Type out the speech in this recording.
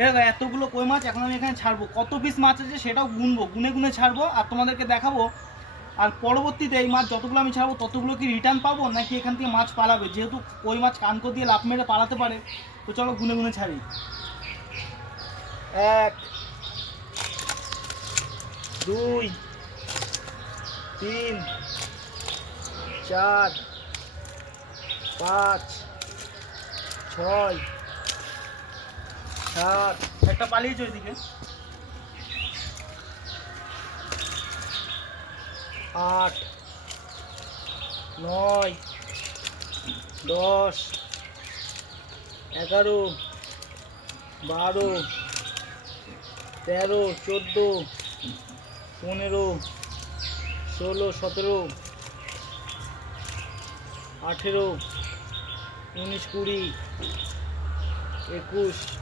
দেখো এতগুলো কই মাছ এখন আমি এখানে ছাড়বো, কত পিস মাছ আছে সেটাও গুনবো, গুনে গুনে ছাড়বো আর তোমাদেরকে দেখাবো। আর পরবর্তীতে এই মাছ যতগুলো আমি ছাড়বো ততগুলো কি রিটার্ন পাবো নাকি এখান থেকে মাছ পালাবে, যেহেতু কই মাছ কানকো দিয়ে লাফ মেরে পালাতে পারে। তো চলো গুনে গুনে ছাড়ি। 1 2 3 4 5 6 7, একটা পালিয়েছে ওইদিকে, 8 9 10 11 12 13 14 15 16 17 18 19 20 21